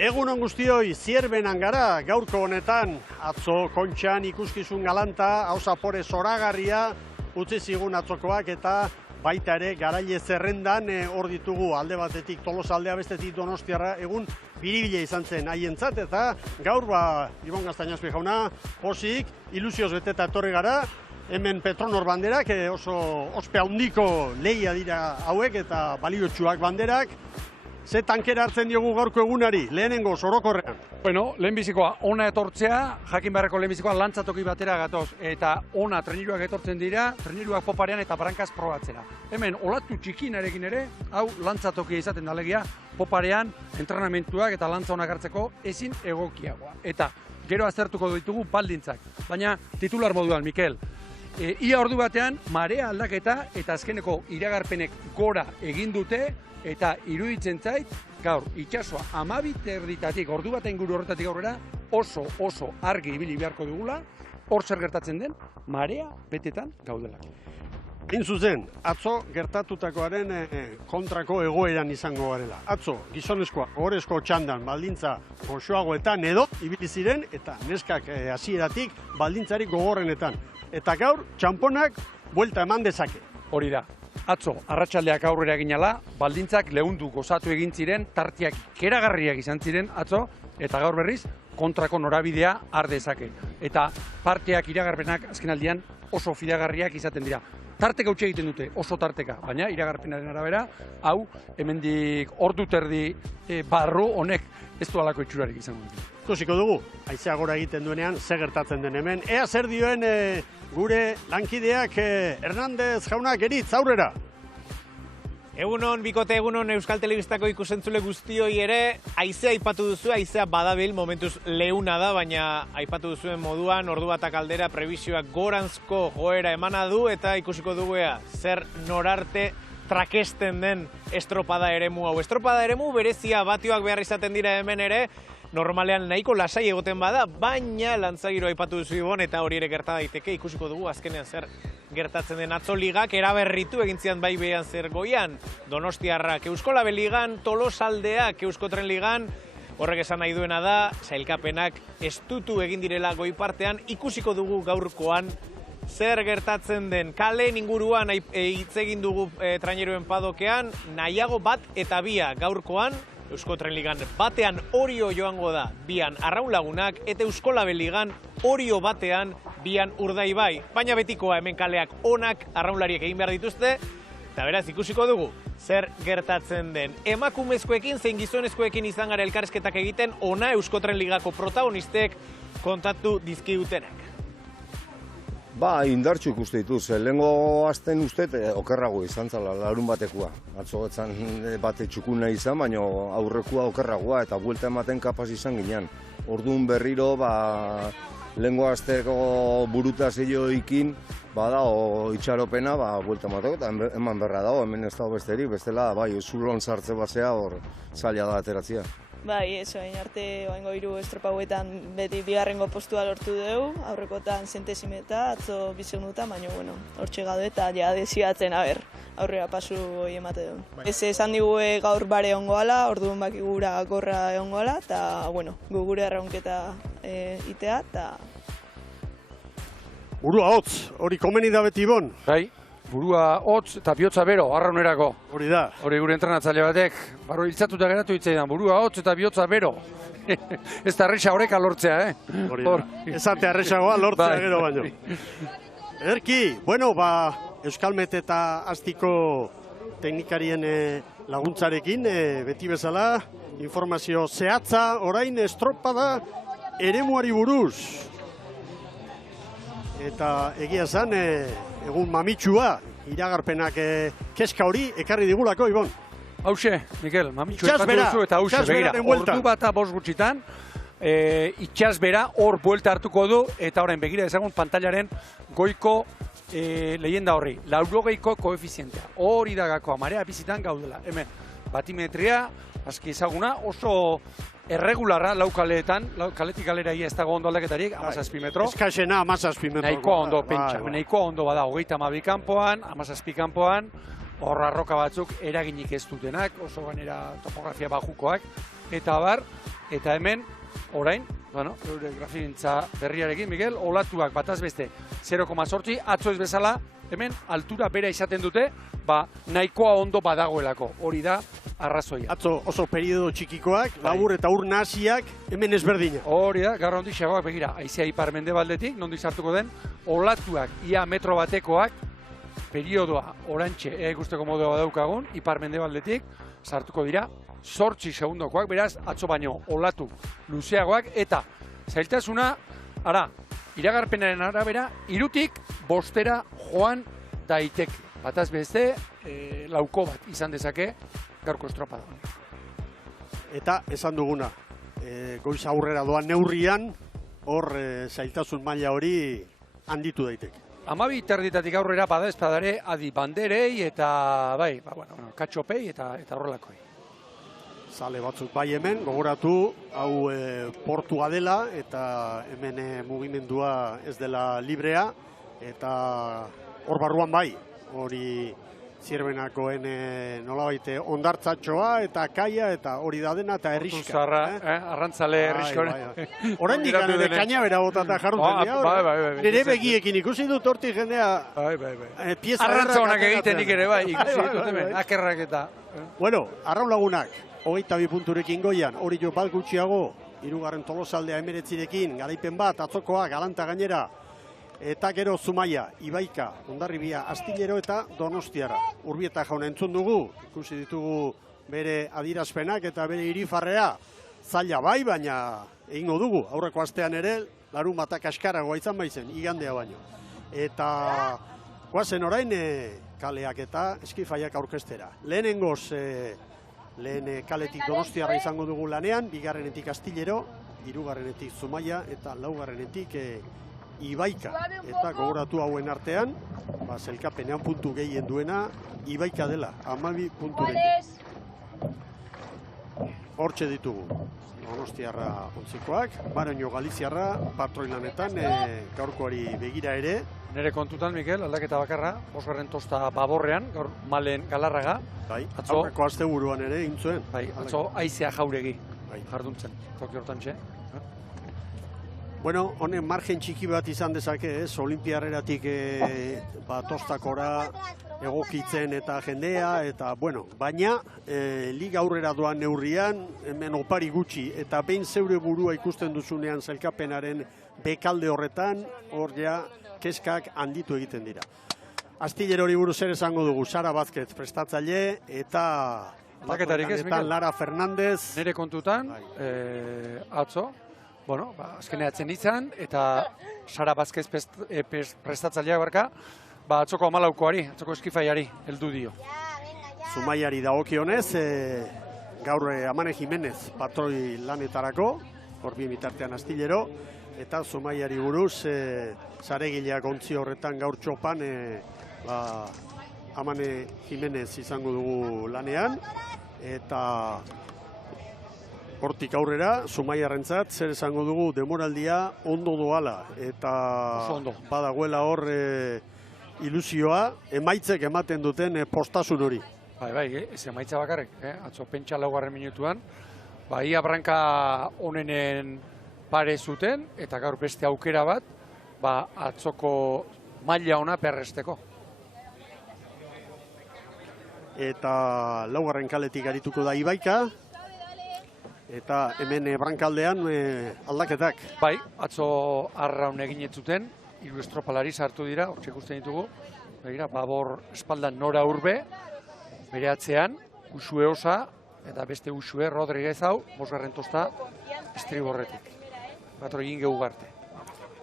Egunon guztioi, Zierbenan gara, gaurko honetan, atzo Kontxan ikuskizun galanta, hausapore zoragarria, utzi zigun atzokoak eta baita ere garaile zerrendan hor ditugu alde batetik Tolosaldea, bestetik Donostiarra, egun biribile izan zen haientzat eta gaur Ibon Gaztañazpi jauna, posik, ilusioz beteta etorri gara, hemen Petronor banderak, oso ospe handiko lehia dira hauek eta baliotsuak banderak. Ze tankera hartzen diogu gaurko egunari, lehenengo orokorrean? Bueno, lehenbizikoa ona etortzea, jakin beharreko lehenbizikoa lantzatoki batera gatoz, eta ona treniruak etortzen dira, treniruak poparean eta barankaz probatzera. Hemen, olatu txikinarekin ere, hau lantzatokia izaten da alegia, poparean, entrenamentuak eta lantza onak hartzeko ezin egokiagoa. Eta gero aztertuko ditugu baldintzak, baina titular moduan, Mikel. Ia ordu batean, marea aldaketa eta azkeneko iragarpenek gora egin dute, eta iruditzen zait, gaur, itxasoa 12:00 ordu baten inguru horretatik aurrera, oso argi ibili beharko dugula, hor zer gertatzen den, marea betetan gaudela. Hain zuzen, atzo gertatutakoaren kontrako egoeran izango garela. Atzo, gizonezkoa, ohorezko txandan, baldintza goxoagoetan edo ibili ziren, eta neskak hasieratik baldintzarik gogorrenetan. Eta gaur, txamponak buelta eman dezake. Hori da. Atzo, arratsaldeak aurrera ginala, baldintzak lehundu gozatu egin ziren, tartiak keragarriak izan ziren atzo, eta gaur berriz kontrako norabidea har dezake. Eta parteak iragarpenak azkenaldian oso fidagarriak izaten dira. Tarteka utzi egiten dute, oso tarteka, baina iragarpenaren arabera, hau hemendik ordu terdi barru honek ez du halako itxurarik izango dute. Ikusiko dugu, haizea gora egiten duenean, zer gertatzen den hemen. Ea zer dioen gure lankideak Hernandez jaunak eritz aurrera. Egunon, bikote egunon Euskal Telebistako ikusentzule guztioi ere, haizea aipatu duzu, haizea badabil, momentuz leuna da, baina aipatu duzuen moduan, ordu batak aldera prebizioak goranzko joera emana du, eta ikusiko dugu zer norarte trakesten den estropada eremu hau. Estropada eremu berezia batioak behar izaten dira hemen ere, normalean nahiko lasai egoten bada, baina lantzagiro aipatu duzu Ibon, eta hori ere gerta daiteke, ikusiko dugu azkenean zer gertatzen den atzo ligak, eraberritu egintzian bai behan zer goian, Donostiarrak Euskolabe ligan, Tolosaldeak Euskotren ligan, horrek esan nahi duena da, sailkapenak estutu egin direla goi partean, ikusiko dugu gaurkoan zer gertatzen den. Kale inguruan hitz egin dugu traineruen padokean, nahiago bat eta bia gaurkoan, Euskotren ligan batean Orio joango da, bian Arraun Lagunak, eta Euskolabe ligan Orio batean bian Urdaibai. Baina betikoa hemen kaleak onak arraunlariek egin behar dituzte, eta beraz ikusiko dugu zer gertatzen den. Emakumezkoekin zein gizonezkoekin izan gara elkarrizketak egiten, ona Euskotren ligako protagonistek kontatu dizkigutenak. Indartxu ikuste dituz. Lehengo azten ustet okerrago izan zala, larun batekoa. Atzo etzan bate txukuna izan, baina aurrekua okerragoa eta buelta ematen kapaz izan ginean. Orduan berriro, lehengo azteko burutaz ikin, itxaropena, buelta emateko, eta eman berra dago, hemen ez dago besterik, bestela, zulon sartze basea hor zaila da ateratzea. Eso, arte oaingo 3 estropauetan beti bigarrengo postua lortu dugu, aurrekotan zentesimeta, atzo 2 segundutan, baina, hortxe gaude eta ja desiatzen, aurrera pasu hori emate duen. Ez esan digu gaur bare ongoala, orduan bakigura gorra ongoala, eta, gu gure arraunketa itea, eta... Burua hotz, hori komeni da beti Ibon. Burua hotz eta bihotza bero, arraunerako. Hori da. Hori gure entrenatzaile batek, baro hiltzatuta geratu hitzaidan, burua hotz eta bihotza bero. Ez da arresa horreka lortzea, Hori da. Ezate arresagoa lortzea gero baino. Erki, Euskalmet eta Astiko teknikarien laguntzarekin, beti bezala, informazio zehatza, orain estropada eremuari buruz. Eta egia zan, egun mamitsua, iragarpenak keska hori ekarri digulako, Ibon. Hauxe, Mikel, mamitsua epatu duzu eta hauxe, begira, ordu bat 5 gutxitan, itxasbera hor buelta hartuko du, eta orain begira ezagun pantailaren goiko leyenda horri, 80ko koefizientea. Hori da gakoa, marea bizitan gaudela. Hemen, batimetria, aski ezaguna, oso erregularra kaleetan, kaletik kalera ez dago ondo aldaketarik, 17 metro. Eskaxena 17 metro. Nahikoa ondo pentsa, nahikoa ondo bada, 32 kanpoan, 17 kanpoan, hor arroka batzuk eraginik ez dutenak, oso ganera topografia bajukoak, eta Eta hemen, orain, eure grafintza berriarekin, Miguel, olatuak bataz beste 0,8, atzo ez bezala, hemen altura bera izaten dute, nahikoa ondo badagoelako, hori da arrazoia. Atzo oso periodo txikikoak, labur eta ur nahasiak, hemen ezberdina. Hori da, gaur handi xagoak begira, haizea ipar mendebaldetik, nondi sartuko den, olatuak ia metro batekoak, periodoa orantxe ikusteko modua daukagun, ipar mendebaldetik, sartuko dira, 8 segundokoak, beraz, atzo baino olatu luzeagoak, eta zailtasuna, iragarpenaren arabera, 3tik 5 joan daiteke. Bataz beste, lauko bat izan dezake gaurko estropada. Eta esan duguna, goiz aurrera doan neurrian, hor zailtasun maila hori handitu daiteke. 12 terditatik aurrera bada espadare adi banderei eta katxopei eta horrelakoi. Zale batzuk bai hemen, gogoratu, hau portua dela eta hemen mugimendua ez dela librea eta hor barruan bai, hori Zierbenakoen nolabait ondartzatxoa eta kaia eta hori da dena eta herriska. Arrantzale herriskoren. Oraindik ere kainabera botata jarruten dira. Nire begiekin ikusi dut hortik jendea. Arrantza honak egitenik ere bai, ikusi ditut hemen, akerrak eta. Bueno, arraun lagunak, 22 punturekin goian, hori jo bat gutxiago, 3. Tolosaldea 19rekin, garaipen bat, atzokoa, galanta gainera. Eta gero Zumaia, Ibaika, Hondarribia, Astillero eta Donostiara. Urbieta jauna entzun dugu, ikusi ditugu bere adirazpenak eta bere irifarrea. Zaila bai, baina egingo dugu. Aurreko astean ere, larunbata kaskaragoa izan baizen, igandea baino. Eta goazen orain kaleak eta eskifaiak aurkestera. Lehenengoz, lehen kaletik Donostiarra izango dugu lanean, 2. Astillero, 3. Zumaia eta 4. Ibaika, eta gogoratu hauen artean, zelkapenean puntu gehien duena, Ibaika dela, 12 punturekin. Hortxe ditugu, Donostiarra ontzikoak, Baroño Galiziarra, patroilanetan, gaurkoari begira ere. Nere kontutan, Mikel, aldaketa bakarra, 5. tosta Baborrean, gaur Malen Galarraga. Aurreko asteburuan ere intzuen. Atzo Aizea Jauregi, jarduntzen, toki hortan txe. Bueno, honen margen txiki bat izan dezake, olimpiarreratik tostakora egokitzen eta jendea, eta bueno, baina liga aurrera doan neurrian, hemen opari gutxi, eta behin zeure burua ikusten duzunean zelkapenaren bekalde horretan, hor ja, keskak handitu egiten dira. Astillero hori buruz ere esango dugu, Sara Vázquez prestatzaile, eta Lara Fernández. Nere kontutan, atzo, azkeneatzen izan, eta Sara Vázquez prestatzailea barka, atzoko 14koari, atzoko eskifaiari, heldu dio. Zumaiari dagokionez, gaur Amane Jimenez patroi lanetarako, hor bi bitartean Astillero, eta Zumaiari buruz, zaregileak ontzi horretan gaur txopan, Amane Jimenez izango dugu lanean, eta hortik aurrera, Zumaiarrentzat, zer esango dugu, demoraldia ondo doala, eta badagoela hor ilusioa, emaitzek ematen duten postasun hori. Bai, ez emaitza bakarrik, atzo pentsa 4. minutuan, ia branka honenen pare zuten, eta gaur beste aukera bat, atzoko maila ona perresteko. Eta 4. kaletik arituko da Ibaika, eta hemen brankaldean aldaketak. Bai, atzo arraun egin ez zuten, 3 estropalari sartu dira, hortxe ikusten ditugu. Begira, Babor espaldan Nora Urbe, bere atzean, Usue Osa, eta beste Usue Rodriguez hau, 5. tosta estriborretik. Batro egin geugarte.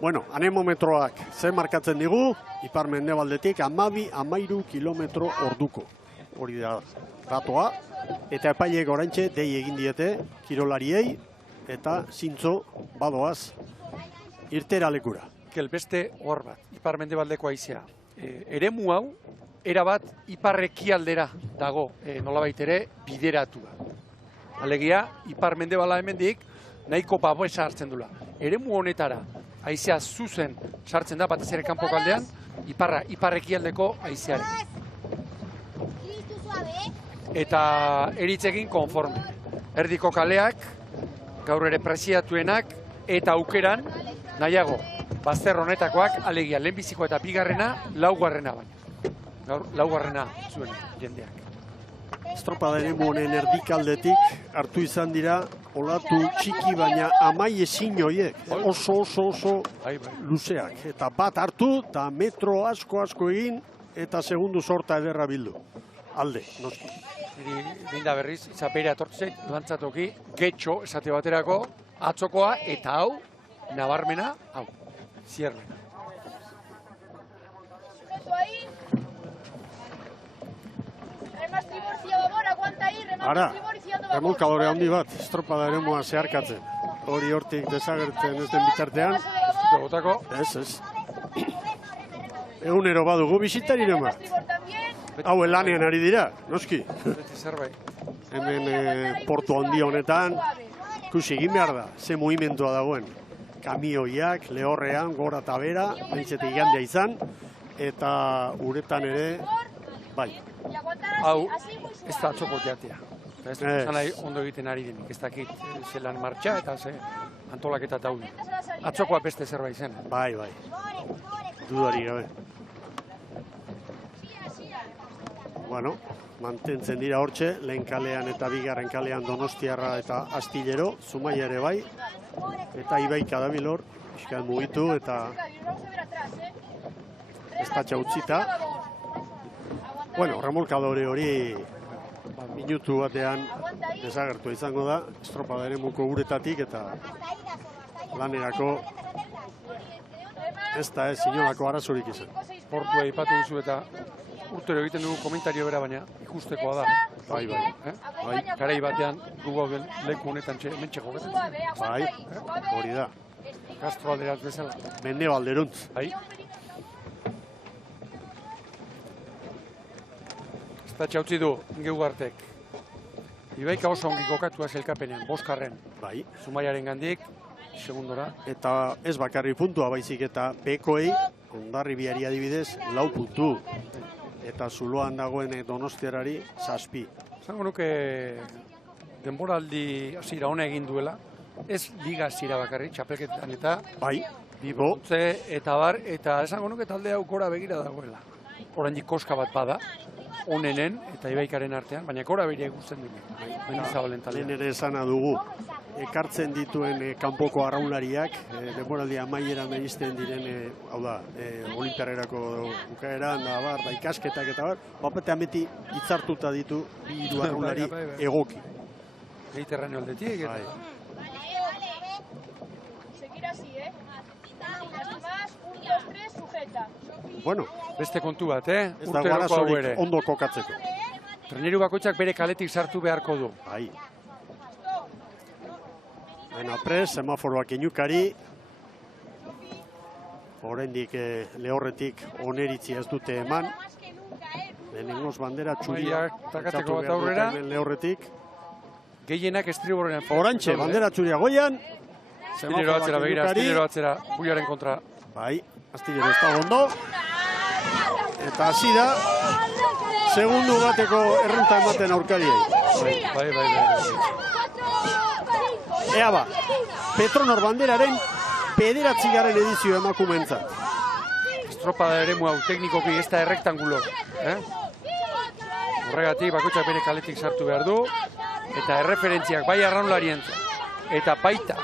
Bueno, anemometroak ze markatzen digu, ipar mendebaldetik 12-13 kilometro orduko. Hori da datoa. Eta epaileek oraintxe dei egin diete kirolariei eta zintzo badoaz irtera lekura. Beste hor bat, ipar mendebaldeko haizea. Eremu hau, erabat iparrekialdera dago, nolabait ere bideratua. Alegia, ipar mendebala hemendik nahiko baboesa hartzen dula. Eremu honetara haizea zuzen sartzen da batez ere kanpokaldean, iparrekialdeko haizearen. Eta eritzekin konforme. Erdiko kaleak gaur ere preziatuenak, eta aukeran, nahiago, bazter honetakoak, alegia, lehenbizikoa eta bigarrena, laugarrena baina. Gaur, laugarrena zuen jendeak. Estropada ere honen erdikaldetik hartu izan dira olatu txiki baina amai ezin horiek. Oso luzeak. Eta bat hartu eta metro asko egin eta segundu sorta ederra bildu. Alde, noski. Binda berriz, izapeira atortzeit, lantzatoki, getxo esate baterako, atzokoa eta hau, nabarmena, hau, zierrena. Ara, remolkadore handi bat, estropada eremua zeharkatzen. Hori hortik desagertzen ez den bitartean. Botako. Ez. Egunero badugu bisitariren bat. Hau lanean ari dira, noski. Hemen portu handi honetan, ikusi egin behar da, ze mugimentua dagoen. Kamioiak, lehorrean, gora eta bera, baintzete igandea izan, eta uretan ere, bai. Hau, ez da atzoko jatea. Ez dut nahi ondo egiten ari denik, ez dakit zelan martxa eta ze antolaketa daude. Atzokoa beste zerbait zen. Bai. Dudari gabe. Bueno, mantentzen dira hortxe, lehen kalean eta bigarren kalean Donostiarra eta Astillero, Zumaia ere bai, eta Ibaika dabil hor, pixkat mugitu eta estatxa utzita. Bueno, remolkadore hori minutu batean desagertu izango da, estropada eremuko uretatik eta lanerako ez da ez inolako arazorik izan. Portua ipatu duzu eta urtero egiten dugu komentario bera, baina ikustekoa da. Bai. Garai batean dugu den leku honetan mentxe jokatzen. Bai, hori da. Castro alderaz bezala. Mendeo alderuntz. Bai. Estatxa utzi du Geugartek. Ibaika oso ongi kokatua zelkapenean, boskarren. Bai. Zumaiaren gandik, segundora. Eta ez bakarri puntua baizik eta bekoei, Hondarribiari adibidez, 4 puntu. Eta zuloan dagoen Donostiarari 7. Zango nuke denboraldi hasiera ona egin duela, ez liga hasiera bakarrik, txapelketan eta bai, bibotze eta bar, eta esango nuke talde hau gora begira dagoela. Oraindik koska bat bada, onenen eta Ibaikaren artean, baina gora begira ikusten dugu. Mendizabalen taldean. Lehen ere esana dugu, ekartzen dituen kanpoko arraunlariak, denboraldi amaieran egizten diren, hau da, olimpiarrerako bukaeran, da ikasketak eta bar, bapatean beti hitzartuta ditu bi hiru arraunlari egoki. Mediterraneo aldetik eta... Bueno, beste kontu bat, ez dago arazorik ondo kokatzeko. Treneru bakoitzak bere kaletik sartu beharko du. Bai. Baina prez, semaforoak inukari. Oraindik lehorretik oneritzi ez dute eman. Lehenengoz bandera txuria takateko bat aurrera. Lehorretik. Gehienak estriborrean. Orantxe, bandera txuria goian. Astillero atzera begira, Astillero atzera, Buiaren kontra. Bai, Astillero ez da ondo. Eta hasi da, segundu bateko errenta ematen aurkariei. Bai. Ea ba, Petronor banderaren 9. edizio emakumentzat. Estropada eremu hau teknikoki ez da errektangulo. Horregatik bakoitzak bere kaletik sartu behar du. Eta erreferentziak bai arraunlarientzat eta baita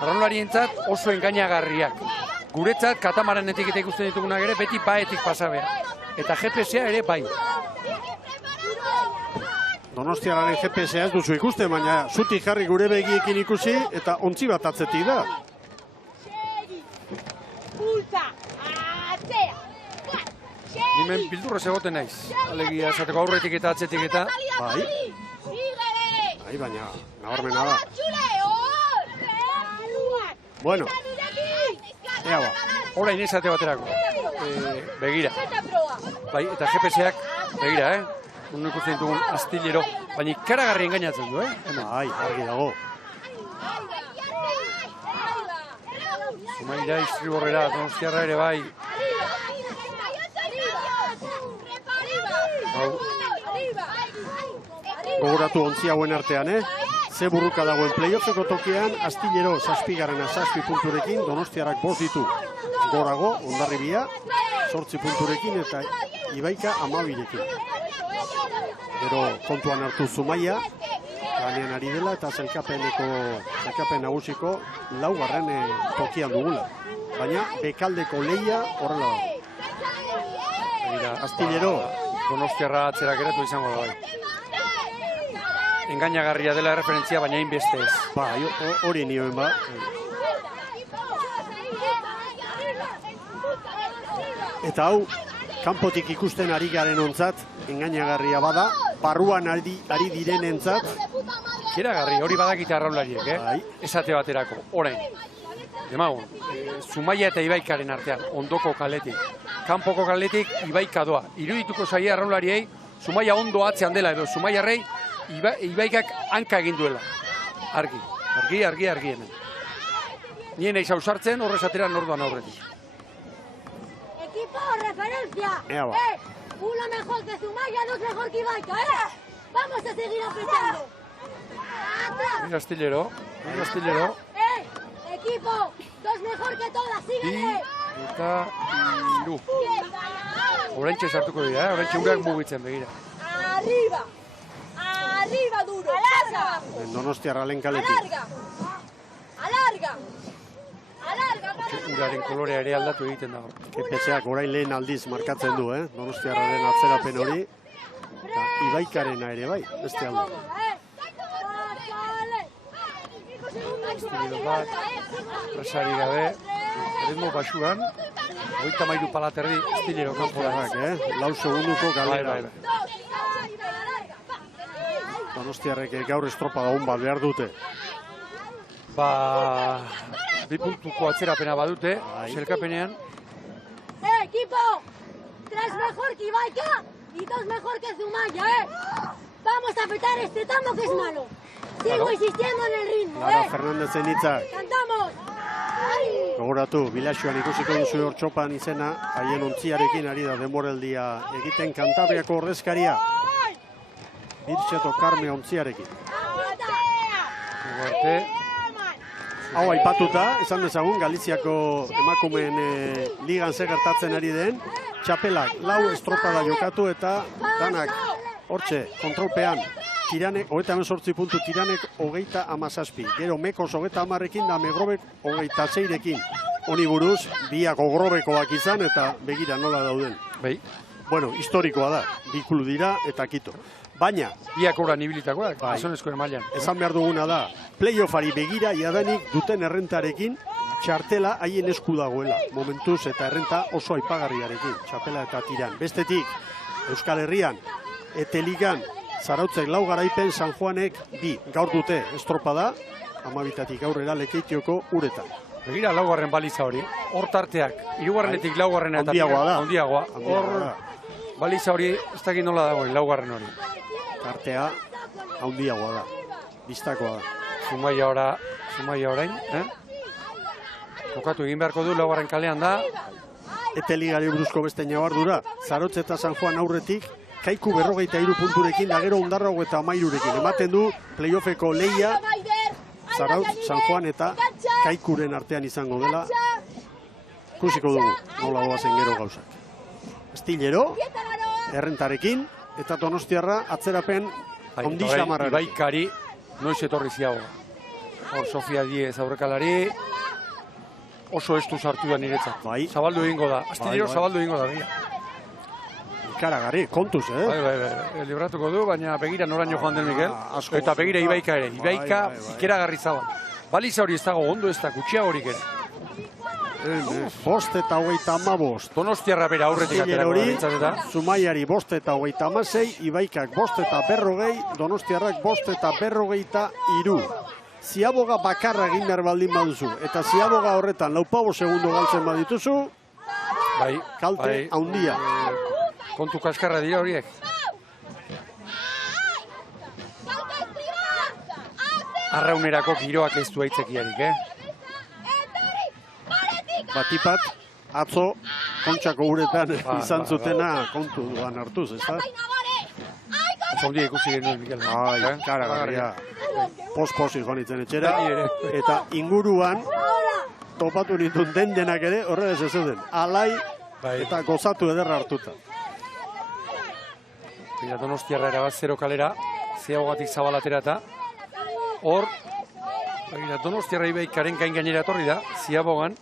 arraunlarientzat oso engainagarriak. Guretzat katamaranetik eta ikusten ditugunak ere beti baetik pasabea. Eta GPS-a ere bai. Donostiararen GPS-a ez duzu ikusten, baina zutik jarri gure begiekin ikusi eta ontzi bat atzetik da. Nimen bildurrez egoten naiz. Alegia esateko aurretik eta atzetik eta... Bai, baina nabarmena da. Bueno, ea ba. Orain esate baterako. Begira. Bai, eta GPS-ak begira, Uno ikusten dugun Astillero, baina ikaragarri engainatzen du, Bai, argi dago. Zumaira Istriborrera, Donostiarra ere bai. Gogoratu ontzi hauen artean, ze burruka dagoen playoffeko tokian, Astillero 7 punturekin, Donostiarrak 5 ditu gorago, Hondarribia 8 punturekin eta Ibaika 12rekin. Gero kontuan hartu Zumaia, lanean ari dela eta zelkapen nagusiko 4. tokian dugula. Baina bekaldeko leia horrela da. Astillero Donostiarra atzera geratu izango da bai. Engainagarria dela referentzia, baina hainbeste ez. Bai, hori nioen ba. Eta hau, kanpotik ikusten ari garen ontzat, engainagarria bada, barruan ari direnentzat. Keragarri, hori badakite arraulariek, Bai. esate baterako, orain. Demagun, Zumaia eta Ibaikaren artean, ondoko kaletik. Kanpoko kaletik Ibaika doa. Irudituko zaie arraulariei, Zumaia ondo atzean dela edo Zumaiarrei, Ibaikak hanka egin duela. Argi hemen. Nien eiz hausartzen, horrezateran orduan aurretik. Equipo, referencia. Ea ba. Uno mejor que Zumaya, 2 mejor que Ibaika, Vamos a seguir apretando. Mira Astillero. Equipo, 2 mejor que todas, síguele. Eta iru. Horentxe sartuko dira, horentxe urak mugitzen begira. Arriba duro. Alarga. Donostiarra lehen kaletik. Alarga. Uraren kolorea ere aldatu egiten dago. Kepetxeak orain lehen aldiz markatzen du, Donostiarraren atzerapen hori. Eta Ibaikarena ere bai, beste alde. Astillero bat, presari gabe, ritmo basuan, 33 palaterdi Astillero kanporak, 4 segunduko galera. Bai. Donostiarrek gaur estropada hon bat behar dute. 2 puntuko atzerapena badute, zelkapenean. Equipo, 3 mejor que Ibaika y 2 mejor que Zumaya, Vamos a apretar este tambo que es malo. Sigo insistiendo en el ritmo, Lara Fernandezen hitzak. Cantamos. Gogoratu, Bilaxuan ikusiko duzu hor txopan izena, haien ontziarekin ari da denboraldia egiten Kantabriako ordezkaria. Birtxeto Karme ontziarekin. Hau aipatuta, esan dezagun, Galiziako emakumeen ligan ze gertatzen ari den, txapelak 4 estropada jokatu eta danak hortxe, kontrolpean, Tiranek, 38 puntu, Tiranek 37. Gero Mekos 30rekin da Megrobek 26rekin. Honi buruz, biak ogrobekoak izan eta begira nola dauden. Bai. Bueno, historikoa da, bi klub dira eta kito. Baina, biak oran ibilitakoak, gizonezkoen mailan. Esan behar duguna da, playoffari begira jadanik duten errentarekin, txartela haien esku dagoela. Momentuz eta errenta oso aipagarriarekin, txapela eta Tiran. Bestetik, Euskal Herrian, Eteligan, Zarautzek 4 garaipen, San Juanek 2. Gaur dute estropada, 12-tik aurrera Lekeitioko uretan. Begira 4. baliza hori, hor tarteak, 3. 4. eta handiagoa. Hor baliza hori, ez dakit nola dagoen, 4. hori. Tartea handiagoa da, biztakoa da. Zumaia orain, Kokatu egin beharko du, 4. kalean da. Eteligari buruzko beste ñabardura, Zarotz eta San Juan aurretik, Kaiku 43 punturekin, da gero Ondarra 33rekin. Ematen du playoffeko leia, Zarautz, San Juan eta Kaikuren artean izango dela. Ikusiko dugu, nola doazen gero gauzak. Astillero, errentarekin, eta Donostiarra atzerapen ondi xamarrarekin. Ibaikari noiz etorri ziago. Hor, Sofia Diez aurrekalari, oso estu sartu da niretzat. Zabaldu egingo da, Astillero zabaldu egingo da. Ikaragarri, kontuz, Bai, libratuko du, baina begira noraino joan den Mikel. Eta begira Ibaika ere, Ibaika ikeragarri zabal. Baliza hori ez dago, ondo ez da, gutxia horik ere. 5 eta 35. Donostiarra bera aurretik aterako da. Zumaiari 5 eta 36, Ibaikak 5 eta 40, Donostiarrak 5 eta 43. Ziaboga bakarra egin behar baldin baduzu, eta ziaboga horretan 4 segundo galtzen badituzu, kalte handia. Kontu kaskarra dira horiek. Arraunerako giroak ez du aitzekiarik, Batipat, atzo, kontxako uretan izan zutena kontu duan hartuz, ez da? Atzo handia ikusi genuen, Mikel. Karagarria. Pos-posi joan itzen etxera, eta inguruan topatu nituen denak ere, horre ez zeuden. Alai eta gozatu ederra hartuta. Donostiarra erabat 0 kalera, Ziabogatik zabalatera eta hor, Donostiarra Ibaikaren gainera etorri da, Ziabogan.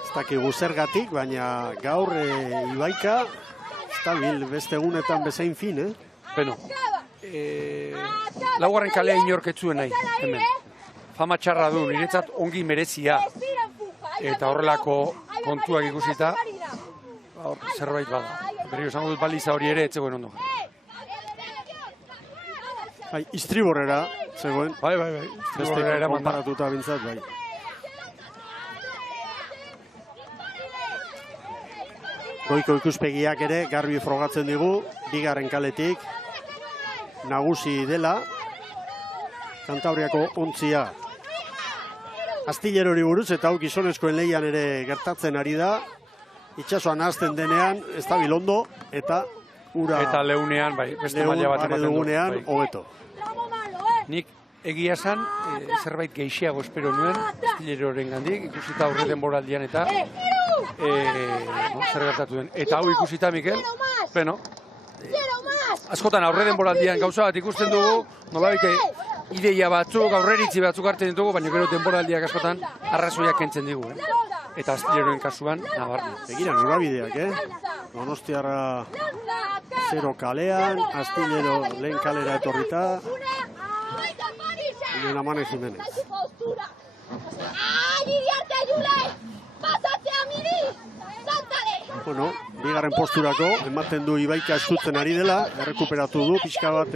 Ez dakigu zergatik, baina gaur Ibaika, estabil, beste egunetan bezain fin, Beno, laugarren kalea inorketzuen nahi, hemen. Fama txarra du, niretzat ongi merezia. Eta horrelako kontuak ikusita, zerbait bada. Berriro esango dut baliza hori ere, etzegoen ondo. Bai, istriborrera, zegoen. Bai. Beste konparatuta bintzat, bai. Goiko ikuspegiak ere garbi frogatzen digu, bigarren kaletik, nagusi dela, Kantabriako ontzia. Astillerori buruz eta hau gizonezkoen lehian ere gertatzen ari da, itxasoan hasten denean, ez da bilondo, eta ura... Eta leunean, bai, beste maila bat ematen du. Dugunean, hobeto. Nik egia esan, zerbait geixiago espero nuen, Astillerroren gandik, ikusita aurre denboraldian eta zer gertatu den. Eta hau ikusita, Mikel, beno, askotan aurre denboraldian gauza bat ikusten dugu, nolabait ideia batzuk, aurreritzi batzuk hartzen ditugu, baina gero denboraldiak askotan arrazoiak kentzen digu. Eta Astillerroen kasuan, nabarmen. Begira, norabideak, Donostiarra 0 kalean, Astillero lehen kalera etorrita. Inen Amane Jimenez. Bueno, bigarren posturako, ematen du Ibaika estutzen ari dela, errekuperatu du, pixka bat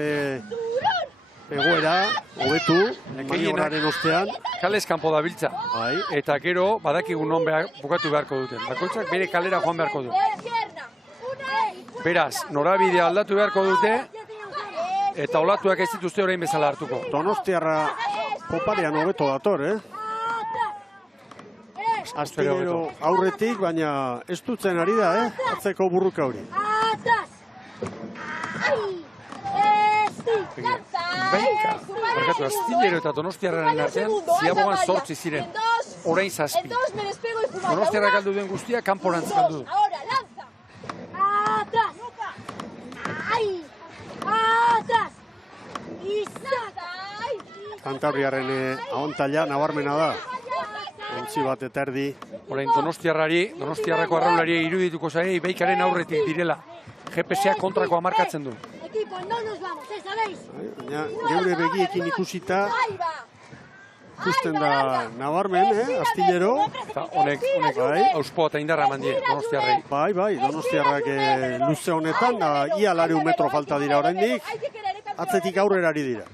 egoera, hobetu, manioraren ostean. Kalez kanpo dabiltza, eta gero badakigun non bukatu beharko duten. Bakoitzak bere kalera joan beharko du. Beraz, norabidea aldatu beharko dute, eta olatuak ez dituzte orain bezala hartuko. Donostiarra poparean hobeto dator, Astillero aurretik, baina ez dutzen ari da, atzeko burruka hori. Ibaika, barkatu, Astillero eta Donostiarraren artean Ziabogan 8 ziren, orain 7. Donostiarra galdu duen guztia, kanporantz galdu du. Kantabriaren ahontaila nabarmena da. Ontzi bat eta erdi. Orain Donostiarrako arraulari irudituko zaie Ibaikaren aurretik direla. GPS-ak kontrakoa markatzen du. Baina geure begiekin ikusita ikusten da nabarmen, Astillero. Eta honek auspoa eta indarra eman die Donostiarrei. Bai, Donostiarrak luze honetan, ia 200 metro falta dira oraindik, atzetik aurrera ari dira.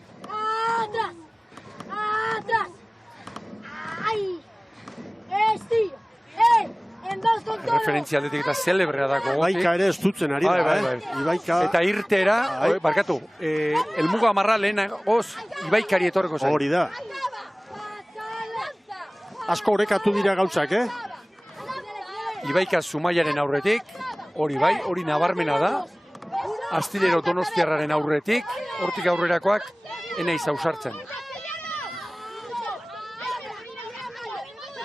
Referentzia aldetik eta celebrea da gogotik. Ibaika ere estutzen ari da, Ibaika... Eta irtera, barkatu, elmuga marra lehenagoz Ibaikari etorreko zain. Hori da. Asko orekatu dira gauzak, Ibaika Zumaiaren aurretik, hori bai, hori nabarmena da. Astillero Donostiarraren aurretik, hortik aurrerakoak, enaiz ausartzen.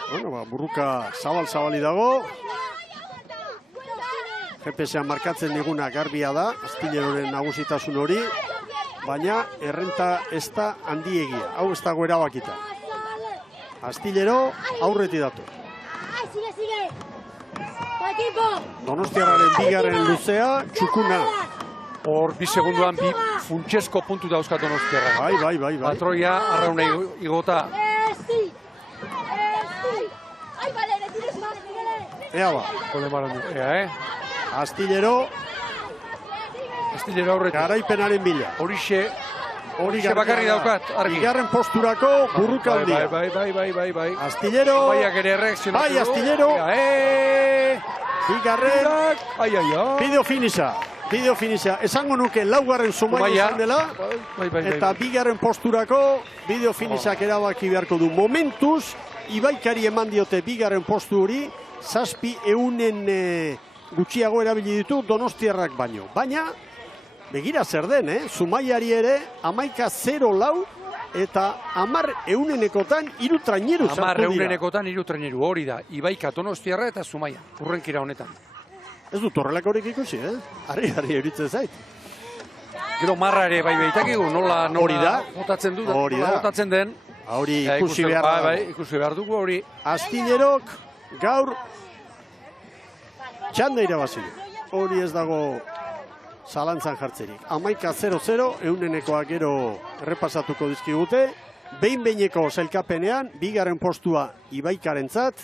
Bueno, burruka zabal-zabali dago. GPS-an markatzen diguna garbia da, Astillerroren nagusitasun hori, baina errenta ez da handiegia, hau ez dago erabakita. Astillero aurreti datu. Donostiarraren bigarren luzea, txukuna. Hor, 2 segunduan bi funtsesko puntu dauzka Donostiarra. Bai. Patroia arrauna igota. Ea ba. Astillero aurretik. Garaipenaren bila. Horixe bakarri daukat, argi. Bigarren posturako burruka handia. Bai. Astillero. Baiak ere reakzionatu. Bai, Astillero. Bigarren. Bideo finisa. Esango nuke laugarren Zumaia izan dela. Eta bigarren posturako bideo finisak erabaki beharko du. Momentuz, Ibaikari eman diote bigarren postu hori, 700 gutxiago erabili ditu Donostiarrak baino. Baina, begira zer den, Zumaiari ere 11-0-4 eta 10-eunenekotan 3 traineru sartu dira. 10-eunenekotan 3 traineru, hori da, Ibaika, Donostiarra eta Zumaia, urrenkira honetan. Ez dut horrelakorik ikusi, Harri eritzen zait. Gero marra ere bai behitakigu, nola botatzen du, nola botatzen den. Hori ikusi behar dugu. Bai, ikusi behar dugu, hori. Astillerok gaur txanda irabazi. Hori ez dago zalantzan jartzerik. 11-0-0, eunenekoak gero errepasatuko dizkigute. Behin-behineko sailkapenean, 2. postua Ibaikarentzat,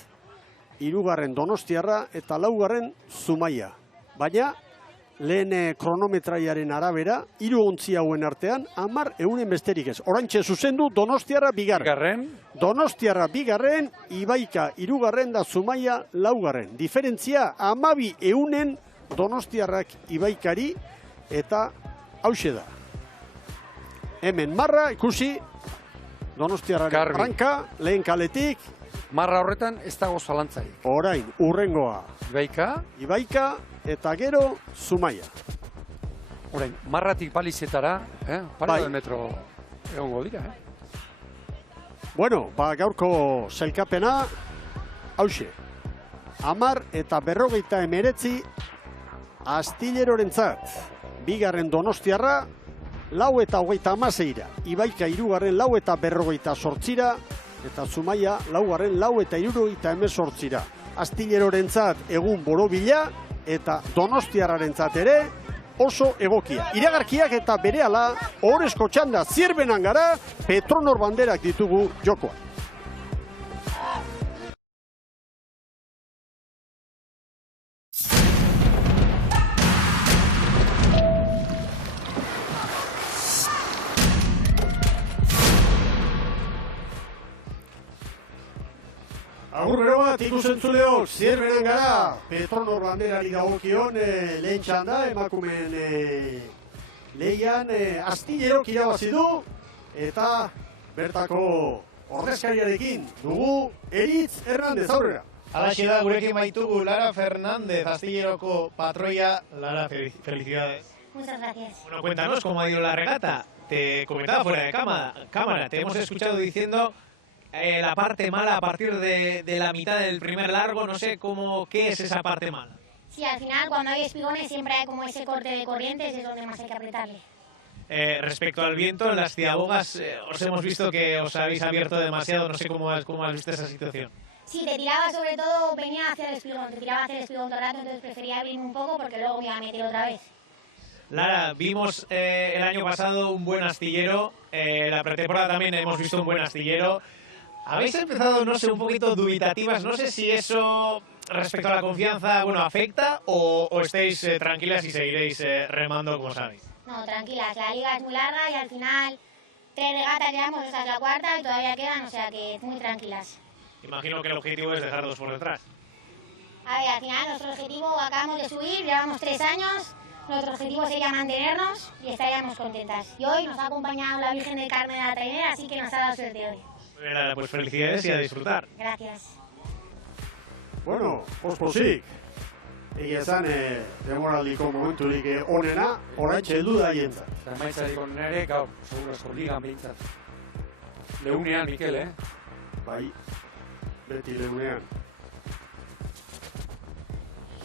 3. Donostiarra eta 4. Zumaia. Baina, lehen kronometraiaren arabera, 3 ontzi hauen artean, 10 eunen besterik ez. Orantxe zuzendu Donostiarra 2. Donostiarra 2, Ibaika 3 da Zumaia 4. Diferentzia 12 eunen Donostiarrak Ibaikari eta hause da. Hemen marra ikusi Donostiarraren arranka, lehen kaletik. Marra horretan ez dago zalantzarik. Orain, urrengoa. Ibaika eta gero Zumaia. Orain, marratik palizetara, pare metro egongo dira, Bueno, gaurko sailkapena, hause. 10 eta 59 Astillerorentzat. 2. Donostiarra, 4 eta 36. Ibaika 3. 4 eta 58. Eta Zumaia 4. 4 eta 78. Astillerorentzat egun borobila eta Donostiarrarentzat ere oso egokia. Iragarkiak eta berehala ohorezko txanda Zierbenan gara, Petronor banderak ditugu jokoa. Agurrero bat ikusentzuleok, Zierbenan gara, Petronor banderari dagokion lehen txanda, emakumeen lehian Astillerok irabazi du, eta bertako ordezkariarekin dugu Eritz Hernández, aurrera. Alaxe da, gurekin baitugu Lara Fernández, Astilleroko patroia. Lara, felicidades. Muchas gracias. Bueno, cuéntanos cómo ha ido la regata. Te comentaba fuera de cámara, te hemos escuchado diciendo la parte mala a partir de la mitad del primer largo, no sé qué es esa parte mala. Sí, al final cuando hay espigones siempre hay como ese corte de corrientes, es donde más hay que apretarle. Respecto al viento, en las ciabogas os hemos visto que os habéis abierto demasiado, no sé cómo has visto esa situación. Sí, te tiraba sobre todo, venía hacia el espigón, te tiraba hacia el espigón todo el rato, entonces prefería abrirme un poco porque luego me iba a meter otra vez. Lara, vimos el año pasado un buen astillero, la pretemporada también hemos visto un buen astillero. Habéis empezado, no sé, un poquito dubitativas, no sé si eso respecto a la confianza, afecta o estáis tranquilas y seguiréis remando como sabéis. No, tranquilas, la liga es muy larga y al final 3 regatas llevamos, esta es la 4ª y todavía quedan, o sea que muy tranquilas. Imagino que el objetivo es dejar 2 por detrás. A ver, al final nuestro objetivo, acabamos de subir, llevamos 3 años, nuestro objetivo sería mantenernos y estaríamos contentas. Y hoy nos ha acompañado la Virgen del Carmen de la Trainera, así que nos ha dado suerte hoy. Pues felicidades y a disfrutar. Gracias. Bueno, osposik. Egia esan, demoraldiko momenturik onena, oraintxe heldu da hientzat. Emaitzarik onena ere, gaur, segurasko ligan behintzat. Leunean, Mikel, Bai, beti leunean.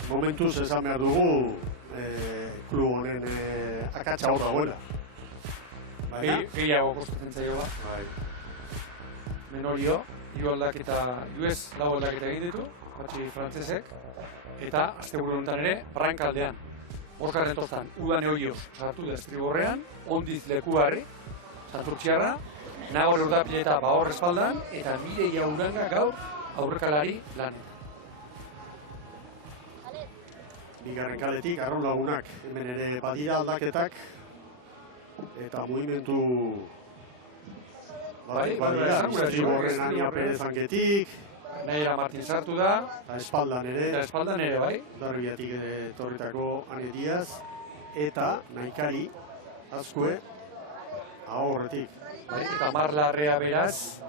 Momentuz esan behar dugu, klub honen akatsa hor dagoela. Gehiago kostatzen zaioa. Menorio, 3 aldaketa, 4 aldaketa egin ditu, batxi frantzesek, eta asteburu honetan ere, Barrankaldean, Borkaren tostan, udan eoioz sartu da estriborrean, ondiz lekuarri, santurtxiarra, Nagore Urdapile eta Bahor espaldan, eta Mireia Uranga gaur aurrekalari lanetan. Bigarren kaletik, arraun lagunak, hemen ere badira aldaketak, eta mugimendu badira, estriborren Ania Perez Angetik, Naira Martin sartu da, eta espaldan ere, bai. Darbiatik etorritako Ane Diaz, eta Naikari, Azkue, ahorretik. Eta Marlarrea beraz,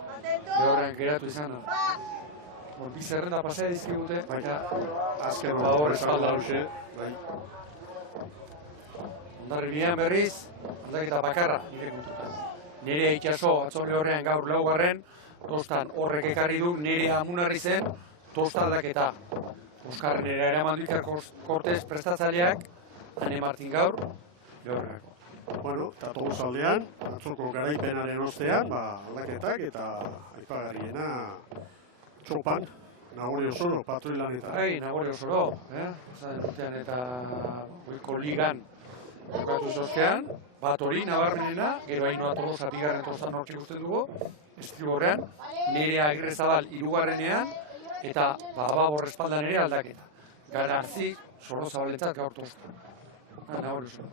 behorrean geratu izan da. Bi zerrenda pasea dizkigute, baina azken Bahor espalda hause. Hondarribian berriz, aldaketa bakarra nire kontutan. Nire itxaso atzore horrean gaur laugarren, tostan horrek ekarri du nire amunarri zen tosta aldaketa. Oskarren ere eraman du Iker Cortés prestatzaileak, Ane Martin gaur, lehorrerako. Bueno, eta Tolosaldean, atzoko garaipenaren ostean, aldaketak eta aipagarriena txopan, Nagore Osoro, patroilanetan. Bai, Nagore Osoro, esan urtean eta goiko ligan jokatu zozkean, bat hori nabarmenena, gero hainoa Tolosa bigarren tostan hortxe ikusten dugu, estriborrean, nire Agirrezabal hirugarrenean, eta Ababor espaldan ere aldaketa. Galarzi, Sorozabaletzat gaur tosta. Nagore Osoro.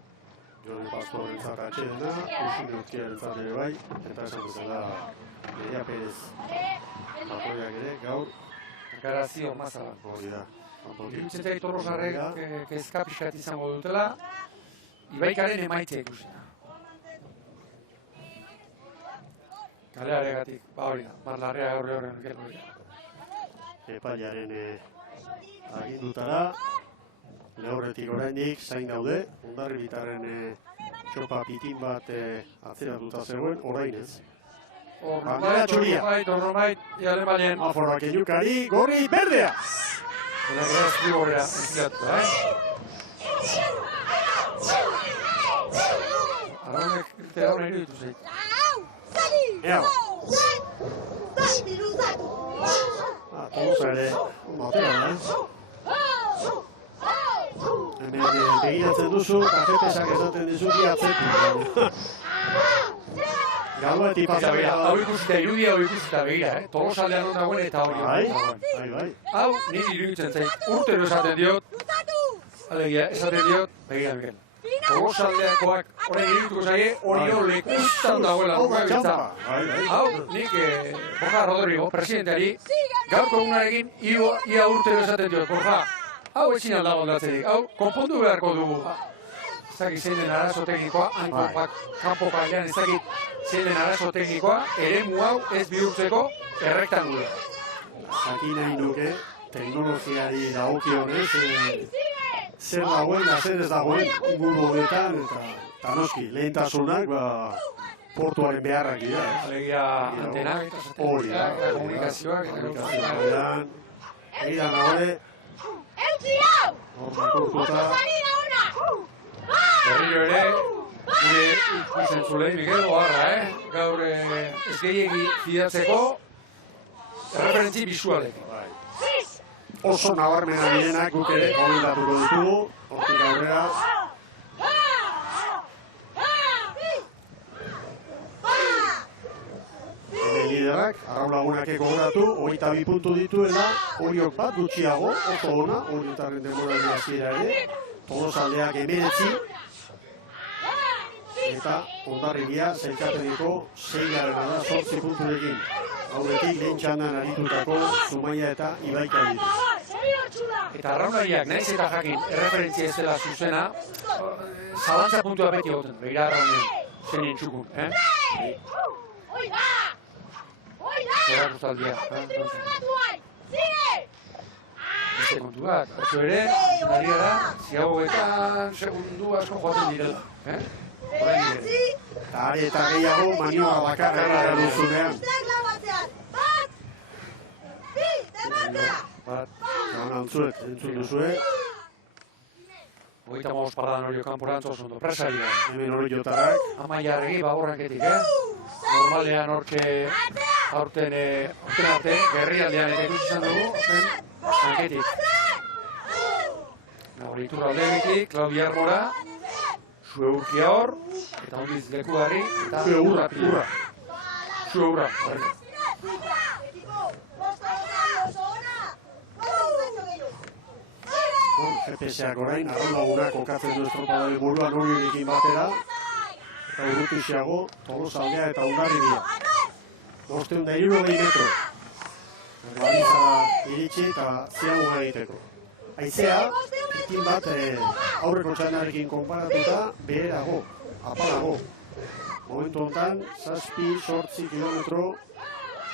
Jone Pastorentzat atxedena, Usune Urkiarentzat ere bai, eta esan bezala Leia Perez patroiak ere gaur. Garazzi Ormazabal. Hori da. Irutzen zait Tolosarrek kezka pixkat izango dutela, Ibaikaren emaitza ikusi. Kalearegatik, hori da, Marlarrea gaur lehorren gero dira. Epailaren agindutara, lehorretik oraindik zain daude, Hondarribitarren txopa pitin bat atzeratuta zegoen, orain ez. Bandera txuria. Orromait, jaren balien. Aforrak eñukari, gorri berdea! Eta gara estriborera entzilatuta, Arraunek irte gaur nahi ditu zeit. Ea! Tolosa ere, batera, Hemen begiratzen duzu, kafetesak esaten dizuki atzetik. Gauetik pasatzen da. Hau ikusita, irudia hau ikusita begira, Tolosaldean hon dagoen eta hori. Bai. Hau, niri iruditzen zait, urtero esaten diot, alegia, esaten diot, begira, Mikel. Tolosaldeakoak horrein irudituko zaie, hori hor lekustan dagoela. Hau, nik, Borja Rodrigo, presidenteari, gaurko egunarekin, ia urtero esaten diot, Borja, hau etxin aldago aldatzerik, hau, konpondu beharko dugu. Ez dakit zein den arazo teknikoa, hankoak, kanpoko aldean ez dakit zein den arazo teknikoa, eremu hau ez bihurtzeko errektangula. Jakin nahi nuke, teknologiari dagokionez, zer dagoen, zer ez dagoen, inguru honetan, eta noski, lehentasunak, portuaren beharrak dira. Alegia antenak, hori da, komunikazioak, egiran nagore, horrekurtuta, berriro ere, gure ikusten zulei, Mikel, oharra, gaur ez gehiegi fidatzeko erreferentzi bisualek. Oso nabarmena direnak guk ere komentatuko ditugu, hortik aurrera. Hemen liderak, Arraulagunak gogoratu, 22 puntu dituela, horiok bat gutxiago, oso ona, horietarren denboraldi hasiera ere, Tolosaldeak 19, eta Hondarribia sailkapeneko 6garrena da 8 punturekin. Aurretik lehen txandan aritutako Zumaia eta Ibaika ditu. Eta arraunariak, nahiz eta jakin, erreferentzia ez dela zuzena, zalantza puntua beti egoten, begira arraunean, zenien txukun, Zera kustaldia, Beste kontu bat, atzo ere, nari gara, ziagoetan segundu asko joaten direla, Horrein dire. Eta are eta gehiago manioa bakarra gara duzunean. Antzuek, entzun duzue. 35 paradan hori kanporantz oso ondo, presaria. Hemen hori jotarrak. Amaia argi, baborraketik, Normalean hortxe, aurten arte, gerrialdean eta ikusi izan dugu, zanketik. Nagoritur aldebetik, Claudia Armora, Sue Urkia hor, eta hondiz lekugarri, eta urra pila. Sue urra, GPS-ak orain, Arraulagunak kokatzen du estropadaren buruan horirekin batera, eta urrutixiago, Tolosaldea eta Hondarribia. 560 metro. Balizara iritsi eta ziagoa egiteko. Haizea, pitin bat aurreko txanarekin konparatuta beherago, apalago. Momentu honetan, 7-8 kilometro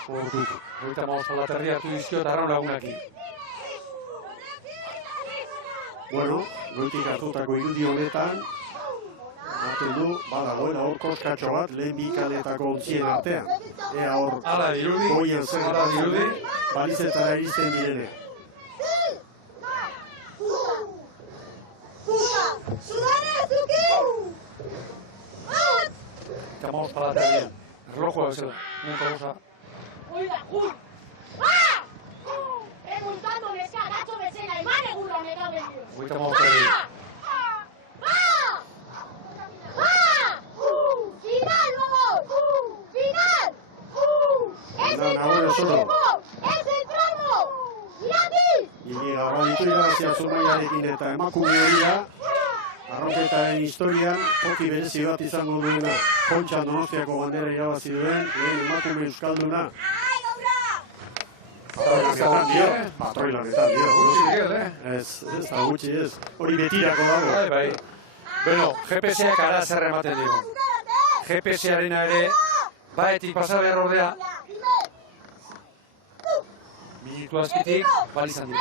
orduko. 35 laterri hartu dizkiot Arraulagunakin. Bueno, goitik hartutako irudi honetan, Arten du, badagoela hor koskatxo bat, lehen bi kaletako ontzien artean. Ea hor, Hala dirudi, goian zer hala dirudi. balizetara iristen direne. Estamos para la tarea. Erlojua bezala. Nien Tolosa. Hogeita hamabost erdi. Nagoen solo. Hiri garranitu irabazia Zumaiarekin eta emakume horia. Arroketaren historian, toki berezi bat izango duena. Kontxan Donostiako bandera irabazi duen, lehen emakume euskalduna. Patroilanetan dio. Ez da gutxi ez. Hori betirako dago. Bai. Bueno, GPS-ak ara zer ematen digu. GPS-arena ere, baetik pasa behar ordea, minutu azpitik, balizan dira.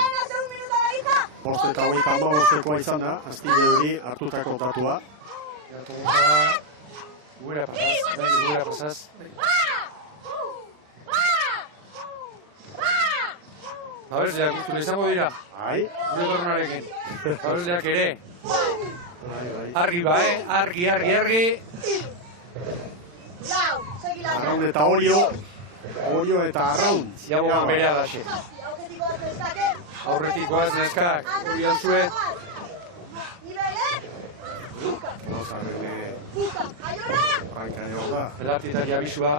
5:35 izan da, astile hori hartutako datua. Gura pasaz. Abelzeak guztu izango dira. Bai. Gure tornarekin. Abelzeak ere. Bai. Argi argi. Arraun eta Orio eta Arraun. Ziaboan berea daxe. Aurretik goaz neskak, hori antzue. Elatitari abisua,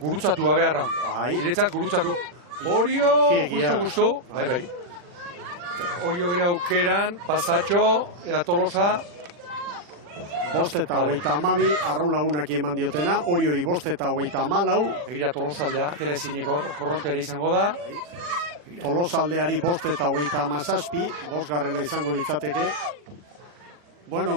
gurutzatu beharra. Iretzat gurutzatu. Orio, gustu. Bai. Orio iraukeran, pasatxo, eta Tolosa. 5:32, Arraun lagunak eman diotena, Oriori 5:34. Egira Tolosaldea, kere zineko korronteari izango da. Tolosaldeari 5:37, 5. izango litzateke. Bueno.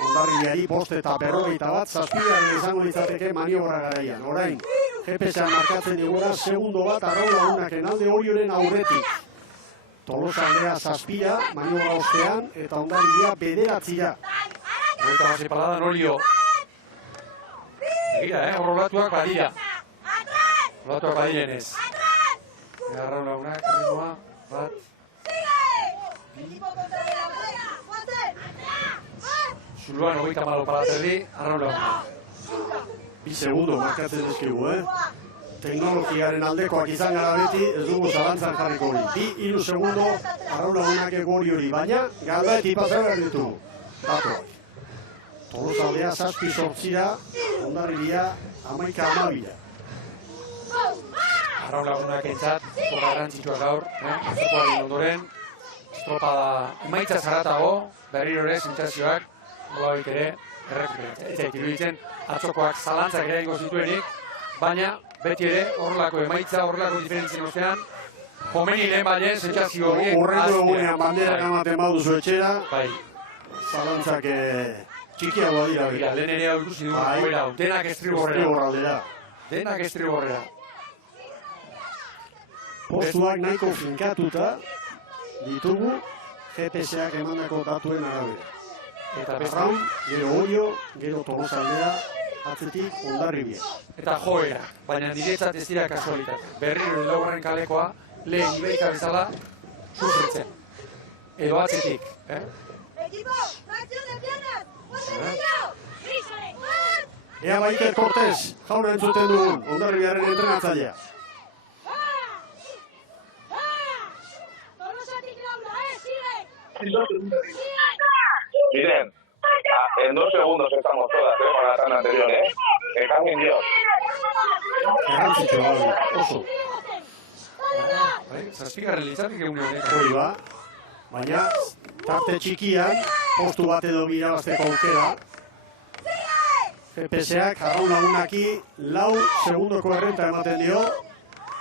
Hondarribiari 5:41, 7. izango litzateke maniobra garaian. Orain, GPS-a markatzen digura, segundo bat Arraun lagunaken alde Orioren aurretik. Tolosaldea 7, maniobra ostean, eta Hondarribia 9. Goita base paladan Orio. Egira, horrolatuak badira. Horrolatuak badirenez. Arraun lagunak, ritmoa, bat. Zuluan 34 palaterdi, Arraun lagunak. 2 segundo markatzen eskigu, teknologiaren aldekoak izan gara beti, ez dugu zalantzan jarriko hori. 2-3 segundo, Arraun lagunak gori hori, baina galdaetik pasa behar ditugu. Datoak. Tolosaldea 7-8, Hondarribia 11-12. Arraun lagunak entzat, garrantzitsua gaur, azokoaren ondoren, estropada emaitza zaratago, berriro ere, sentsazioak, nolabait ere, errekuperatzen. Ez zait iruditzen, atzokoak zalantzak ere ingo zituenik, baina beti ere, horrelako emaitza, horrelako diferentzien ostean, jomeninen baina sentsazio horiek. Urrengo egunean bandera ematen baduzu etxera, Bai, zalantzak txikiagoa dira. lehen ere hau ikusi dugu, denak estriborrera. Denak estriborrera. Postuak nahiko finkatuta ditugu GPS-ak emandako datuen arabera. Eta beste, Arraun, gero Orio, gero Tolosaldea, atzetik Hondarribia. eta joera, baina niretzat ez dira kasualitate. Berriro laugarren kalekoa, lehen Iberika bezala, sufritzen. Edo atzetik, Ea Baiker Cortez, jauna entzuten dugun, Hondarribiaren entrenatzailea. Miren, en 2 segundos estamos todas, para la tanda anterior, Cambien Dios. Garrantzitsua hori, oso. Zazpigarren litzatik egun honek. Hori ba, baina tarte txikian, postu bat edo birabazteko aukera. GPS-ak Arraun lagunaki 4 segundoko errenta ematen dio,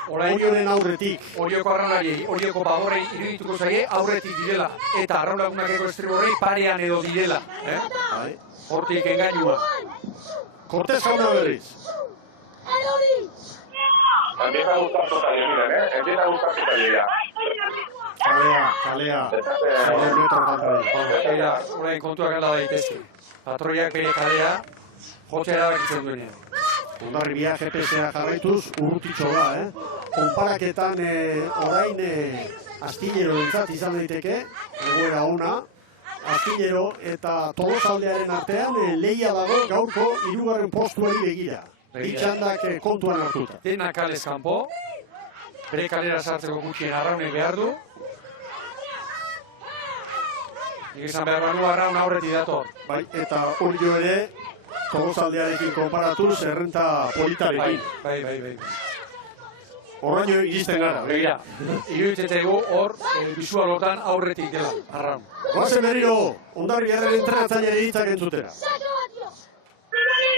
Orioren aurretik. Orioko arraunari, Orioko bagorrei irudituko zaie aurretik direla. Eta Arraun lagunakeko estriborrei parean edo direla. Bai. Hortik engainua. Cortez jauna berriz. Empieza a gustar total, miren, empieza a gustar total ya. Kalea. Orain kontuak ala daitezke. Patroiak bere kalea jotzea erabakitzen duenean. Hondarribia GPS-a jarraituz urrutitxo da, Konparaketan orain Astillero entzat izan daiteke, egoera ona, Astillero eta Tolosaldearen artean lehia dago gaurko 3. postuari begira. Bitxandak kontuan hartuta. Dena kalez kanpo, bere kalera sartzeko gutxien Arraune behar du. Nik esan behar banu Arraun aurretik dator. Bai, eta Orio ere Tolosaldearekin konparatuz errenta politarekin. Bai. Horraino iristen gara. Begira, iruditzen zaigu hor bisual hortan aurretik dela, Arraun. Goazen berriro, Hondarribiaren entrenatzaileari hitzak entzutera.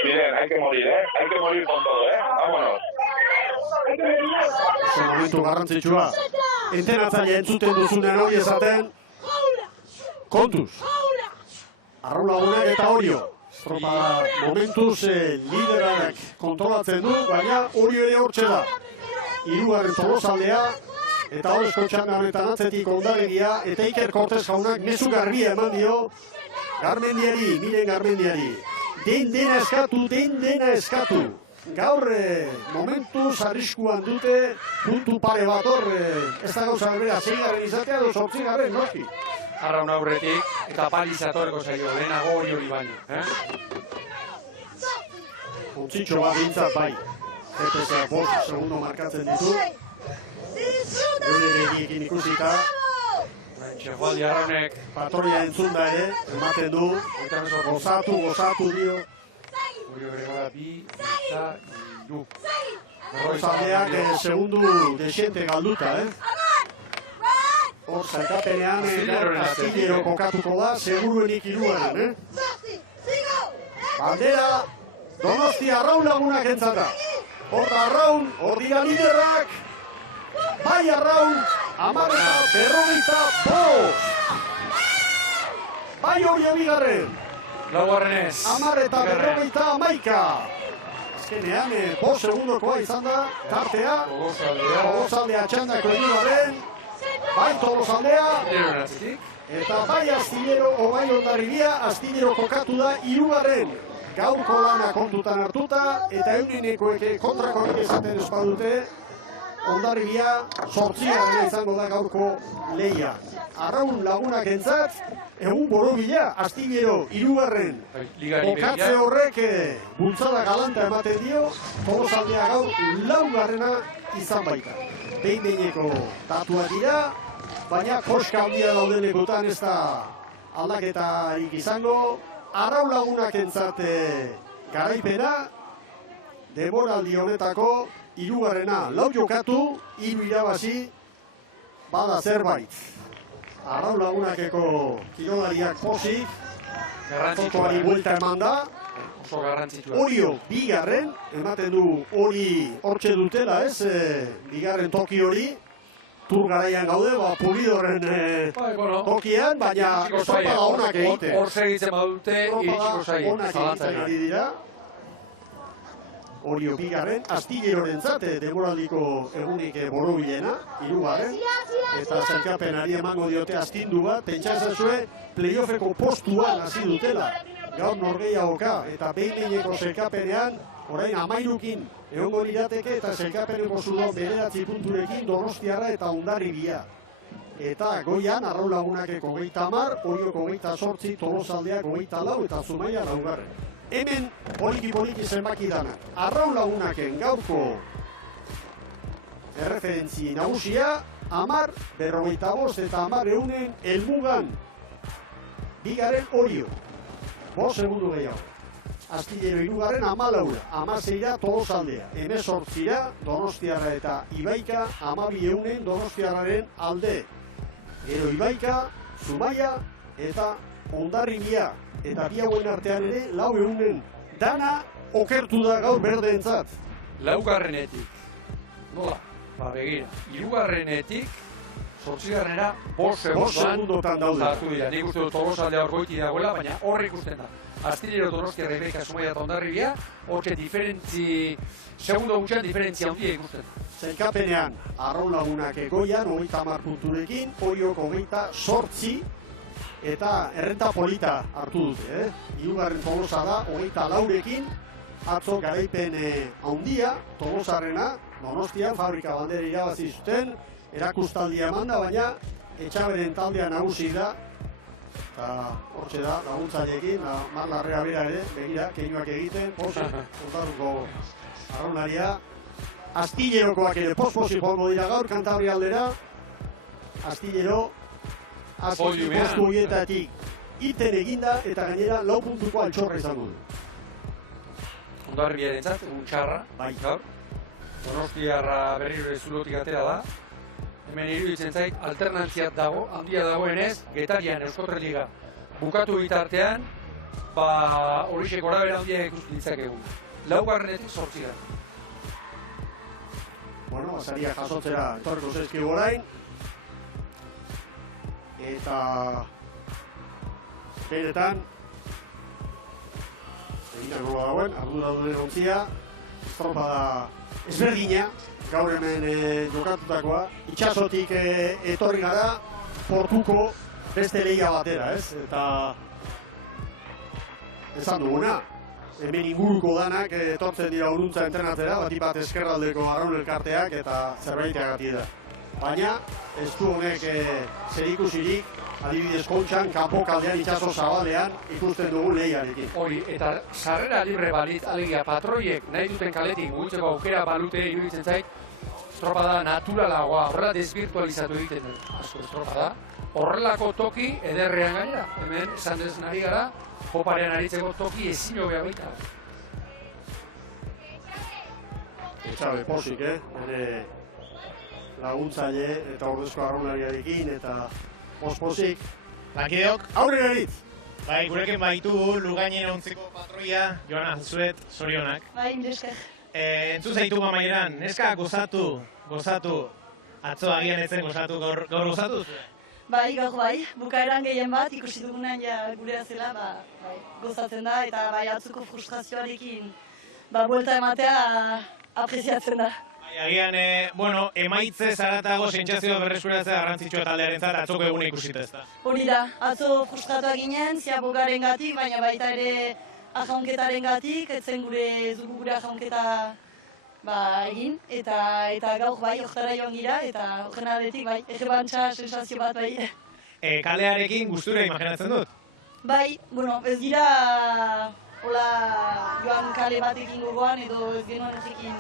Miren, hay que morir con todo, vámonos. Oso momentu garrantzitsua. Entrenatzaile entzuten duzunen hori esaten, kontuz. Arraun Lagunak eta Orio. Estropa momentuz liderak kontrolatzen du, baina Orio ere hortxe da. 3. Tolosaldea, eta horrezko txanda honetan atzetik Hondarribia, eta Iker Kortez jaunak mezu garbia eman dio Garmendiari, Miren Garmendiari. Dena eskatu. Gaur momentuz arriskuan dute, puntu pare bat hor, ez da gauza berbera, 6. izatea edo 8. noski. Arraun aurretik, eta palizatoreko zaio, lehenago hori baino. Ontzitxo bat bintzat bai. GPS-a 5 segundo markatzen ditu. Eureregiekin ikusita. Txegoaldi Arraunek. Patroia entzunda ere, ematen du. Gozatu dio. Orio bere gara 2, eta 3. Tolosaldeak segundu desiente galduta, Hor, zailkapenean, Astillero kokatuko da, seguruenik 3. Bandera, Donostia Arraun Lagunak entzata. Hor da Arraun, hor dira liderrak. Bai Arraun, 10:55. Bai Orio bigarren. Laugarrenez. 10:51. Azkenean, 5 segundokoa izan da, tartea. Tolosaldea txandako hirugarren. Bai Tolosaldea. Eta bai Astillero, bai Hondarribia, Astillero kokatu da 3. Gaurko lana kontutan hartuta, eta euninekoek kontrakoak esaten espadute, Hondarribia 8. izango da gaurko lehia. Arraun Lagunak entzat, egun borobila, Astillero 3. Kokatze horrek bultzada galanta ematen dio, Tolosaldea gaur 4. izan baita. Behin-behineko datuak dira, baina koska handia daudenekutan ez da aldaketarik izango. Arraun Lagunak entzat garaipena, denboraldi honetako 3. 4 jokatu, 3 irabazi, bada zerbait. Arraun Lagunakeko kirolariak pozik, zotoari buelta eman da. Oso garrantzitsua. Orio bigarren, ematen du hori hortxe dutela, bigarren toki hori. Tur garaian gaude, Pulidorren tokian, baina estropada onak egite. Hor segitzen badute, iritsiko zaie. Onak egiten ari dira. Orio bigarren, Astilleroren zate, demoraldiko egunik borobilena, 3. Eta zerkapenari emango diote astindu bat, pentsazazue playoffeko postuan hasi dutela. Gaur norgehiagoka, eta behin-behineko zerkapenean, orain 13 egongo lirateke, eta zerkapeneko zudo 9 punturekin Donostiarra eta Hondarribia. Eta goian, Arraun Lagunakeko 30, Orioko 28, Tolosaldeak 24 eta Zumaia 4. Hemen poliki zenbaki danak. Arraun Lagunaken gaurko erreferentzi nagusia, 10:45 eta 10:00 helmugan. Bigarren Orio, 5 segundu gehiago. Astillero 3. 14, 16 Tolosaldea, 18 Donostiarra eta Ibaika, 12 Donostiarraren alde. Gero Ibaika, Zumaia eta Hondarribia. Eta bi hauen artean ere, 4 dana okertu da gaur berdeentzat. 4. Nola? Begira, 3. 8. 5 segundotan daude. Nik uste dut Tolosaldea hor goiti dagoela, baina hor ikusten da. Astillero, Donostiarra, Ibaika, Zumaia eta Hondarribia, horke diferentzi, segundo gutxean diferentzia handia ikusten da. Zailkapenean, Arraun Lagunak goian, 30 punturekin, Oiok 28, eta errenta polita hartu dute. Hirugarren Tolosa da, 24rekin, atzo garaipen handia, Tolosarrena, Donostian, fabrika bandera irabazi zuten, erakustaldia emanda, baina Etxaberen taldea nagusi da, eta hortxe da, laguntzaileekin, Marlarrea bera ere, begira, keinuak egiten, kontatuko arraunaria. Astillerokoak ere posposi joango dira gaur, Kantabria aldera, Astillero, azken postu horietatik iten eginda, eta gainera 4 puntuko altxorra izango du. Ondarribiaren zat, egun txarra, gaur. Donostiarra berriro zulotik atera da. Hemen iruditzen zait, alternantziat dago, handia dagoenez, Getarian Euskotreliga bukatu bitartean, horixe gorabera handia ikusten ditzakegu. 4. 8. Bueno, saria jasotzera etorriko zaizkigu orain. Eta benetan egiten nola dagoen, ardura duen ontzia, estropada ezberdina, gaur hemen jokatutakoa. Itxasotik etorri gara, portuko beste lehia batera, ez? Eta esan duguna, hemen inguruko danak etortzen dira uruntza entrenatzera, bat eskerraldeko Arraun elkarteak eta zerbaiteagatik da. Baina, ez du honek zerikusirik, adibidez Kontxan, kanpo kaldean itxaso zabalean ikusten dugun lehiarekin. Hori, eta sarrera libre balitz, alegia patroiek nahi duten kaletik mugitzeko aukera balute iruditzen zait, estropada naturalagoa, horrela desvirtualizatu egiten den asko estropada. Horrelako toki ederrean gainera, hemen esan dezen ari gara, poparean aritzeko toki ezin hobea baita. Etxabe posik, bere laguntzaile eta ordezko arraunariarekin eta posik. Lakideok, aurrera eritz! Bai, gurekin baitu Lugainen ontziko patroia, Joana, zuet, zorionak. Bai, milesker. Entzu zaitu amaieran, neska gozatu. Atzo agian etzen gozatu, gaur gozatu zuen? Bai, gaur bai, bukaeran gehien bat, ikusi dugunan gurea zela, bai, gozatzen da, eta bai, atzuko frustrazioarekin, buelta ematea apreziatzen da. Agian, emaitze zaratago sentsazioa berreskuratzea garrantzitsua taldearentzat atzoko eguna ikusita ez da. Hori da, atzo frustratuak ginen, ziabogaren gatik, baina baita ere ajaunketaren gatik, etzen gure ajaunketa egin, eta gaur bai, oktara joan gira, eta horren aldetik bai, errebantza sensazio bat bai. Kalearekin gustura imaginatzen dut? Bai, ez gira hola joan kale batekin gogoan, edo ez genuen horrekin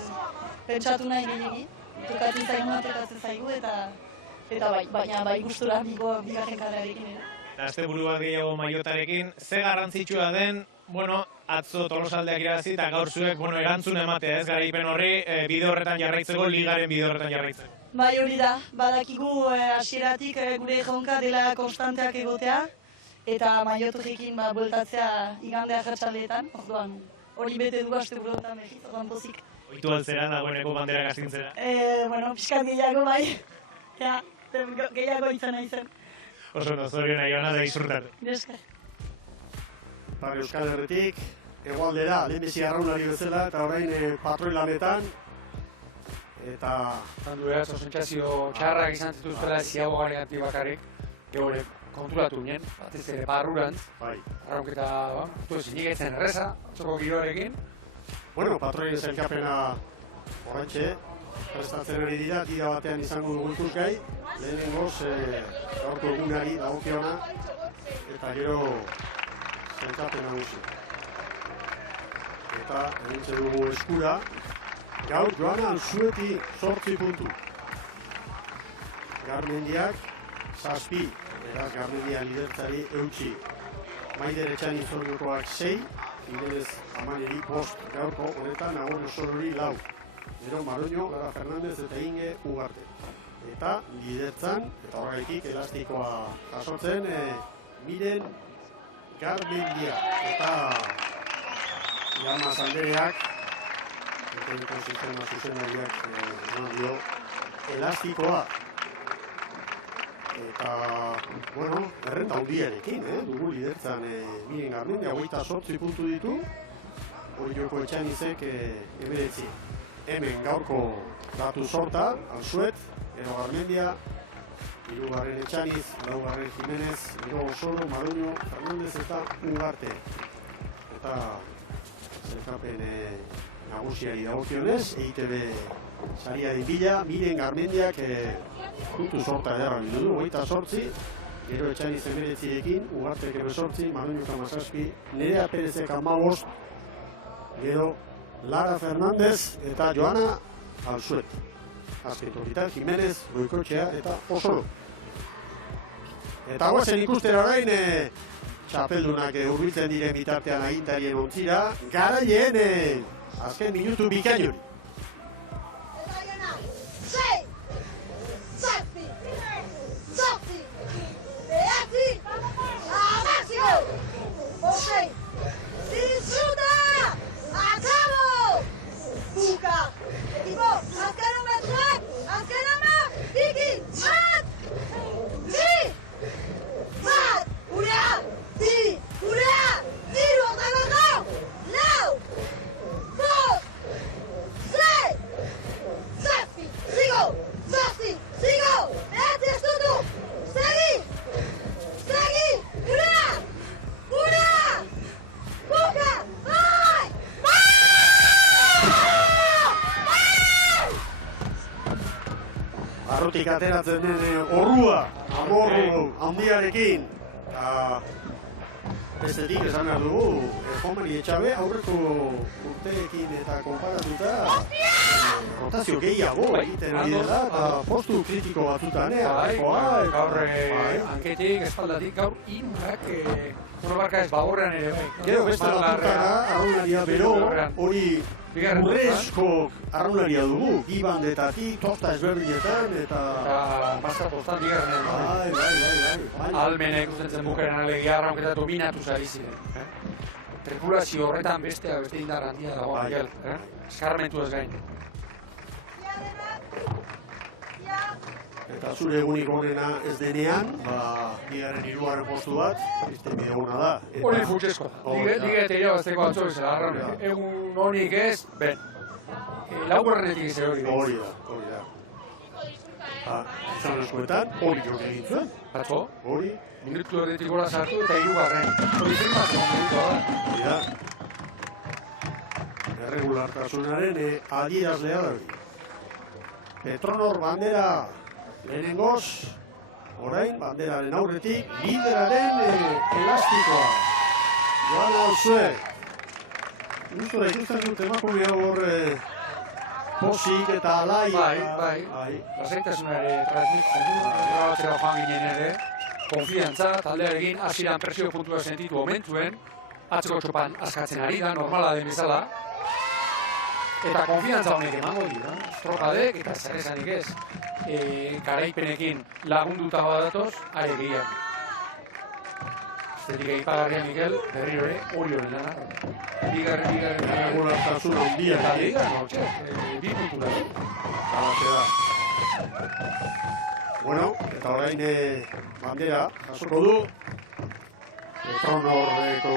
pentsatu nahi gehiagi, tokatzen zaigu, eta bai, baina bai gustura bigarren kalearekin. Eta azte buru bat gehiago maiotarekin, ze garrantzitsua den, atzo Tolosaldeak irabazi eta gaur zuek erantzun ematea ez garaipen horri bide horretan jarraitzeko, ligaren bide horretan jarraitzeko. Bai, hori da, badakigu hasieratik gure jonka dela konstanteak egotea, eta maiotorrekin bueltatzea igandea jertxaldeetan, orduan hori bete du aste buruetan behiz, orduan pozik. Oitu altzera dagoeneko bandera gastintzera? Piskat gehiago bai, gehiago izan nahi zen. Oso zoriona Joana da izurtatu. Esker. Euskal Herritik, hegoaldera, lehenbizi arraunari bezala, eta orain patroi lanetan, eta... Zandu sentsazio txarrak izan zituztela ziabogaren gati bakarrik, gehore konturatu nien, batez ere barrurantz, arraunketa, zinik etzen erreza, atzoko giroarekin. Patroi zailkapena horrentxe, prestatzen ari dira, tira batean izango dugu ikusgai, lehenengoz, gaurko egunari dagokiona, eta gero zailkapen nagusi. Eta egintze dugu eskura, gaur Joana Zueti 8 puntu. Garmendiak 7, beraz Garmendia lidertzari eutxi. Maider Etxani Zoriokoak 6, Ingeles Amaneri 5, gaurko honetan Nagor Osorori 4. Gero Maroño, Gara Fernandez eta Inge Ugarte. Eta lidertzan, eta horregatik elastikoa jasotzen, Miren Garmendia. Eta Llama Zandereak, Eteniko sistema zuzenariak dio elastikoa. Eta, errenta handiarekin, dugu lidertzan Miren Garmendia, 28 puntu ditu, Oioko Etxanizek 19. Hemen gaurko Datu sorta, Alzuet, Ero Garmendia, hirugarren Etxaniz, laugarren Jimenez, Ero Osoro, Maruño, Fernandez eta Ugarte. Eta zelkapen nagusiari dagokionez, EITB sariari bila, Miren Garmendiak puntu sorta ederra bildu du, 28, Ero Etxaniz 19ekin, Ugartek 18, Maruño 17, Nerea Perezek 15, gero Lara Fernandez eta Joana Alzuet. Azken tokitan, Jimenez, Goikotxea eta Osoro. Eta guazen ikustera orain, txapeldunak hurbiltzen diren bitartean agintarien ontzira, garaien azken minutu bikain hori. Barrutik ateratzen den orrua, amorru handiarekin. Bestetik esan behar dugu, Juanmari Etxabe aurreko urteekin eta konparatuta rotazio gehiago egiten ari dela, eta postu kritiko batzutan, Gaur hanketik, espaldatik, gaur inunak, barka ez bagorrean ere. Gero beste batutara, arraularia bero, hori urrezko arraularia dugu, gibandetatik, tosta ezberdinetan, eta... Basta tostan bigarren. Bai. Almenek ustentzen bukaren alegia arrauketa dominatu zari ziren. Tripulazio horretan beste indar handia dago, Miguel. Eskarmentu ez gain. Eta zure egunik onena ez denean, bigarren hirugarren postu bat, izten bideguna da. Hori futxesko. Digete irabazteko atzo bezala, arraunek. Egun honik ez, ben. Laugarrenetik ez hori. Hori da. Izan eskoetan, hori jok egin zuen. Atzo? Hori. Minutu erdetik gora sartu eta hirugarren. Hori firmatzen minutua da. Hori da. Erregulartasunaren adierazlea da hori. Petronor bandera lehenengoz, orain banderaren aurretik, lideraren elastikoa. Joan Alzuet. Gustora ikusten dut emakumea hor posik eta alai. Bai. Lasaitasunare transmititzen du. Grabatzera joan ginen ere. Konfiantza, taldearekin hasieran presio puntua sentitu omentuen. Atzeko txopan askatzen ari da, normala den bezala. Eta konfiantza honek emango dira. Estropadek eta zer esanik ez. Garaipenekin lagunduta badatoz, are gehiago. Estetik egipagarria, Miguel, berriro ere, hori horren dana. Bigarren. Erregulartasun handia. Eta bigarren, bi puntura. Alaxe da. Bueno, eta orain bandera jasoko du. Petronorreko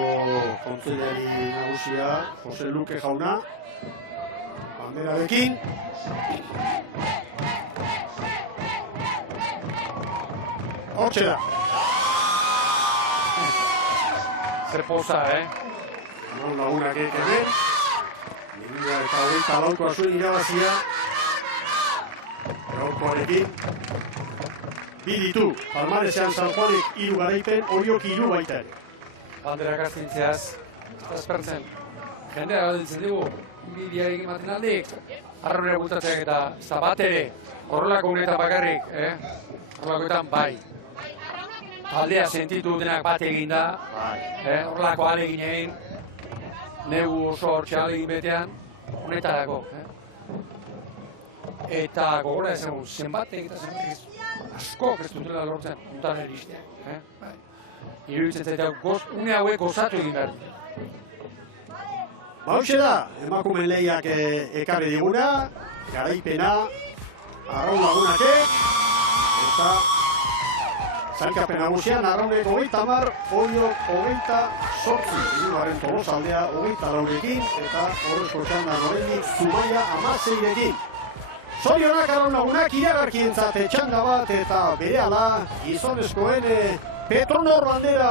kontseilari nagusia, Jose Luke jauna. Banderarekin. Hortxe da. Zer poza, Non lagunak hemen. 2024 zuen irabazia. Gaurkoarekin. Bi ditu. Palmaresean San Juanek 3 garaipen, Oriok 3 baita ere. Banderak astintzeaz, aspertzen. Jendea galditzen dugu, bidiarekin ematen aldik, arraunera bultatzeak eta ez da bat ere, horrelako unetan bakarrik, horrelakoetan bai. Taldea sentitu denak bat egin da, horrelako alegin egin, negu oso hortxe alegin betean, honetarako. Eta gogora ezagun, zenbatek eta zenbatek askok ez dutela lortzen, untan eristeak. Iruditzen zaitak, une hauek gozatu egin behar dira. Hauxe da, emakumen lehiak ekarri diguna, garaipena, arraun lagunakek, eta zailkapen nagusian arraunek 30, Oriok 28, hirugarren Tolosaldea 24ekin, eta horrezko txandan oraindik Zumaia 16ekin. Zorionak araunagunak iragarkientzat txanda bat eta berehala gizonezkoen Petronor bandera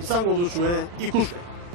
izango duzue ikusle.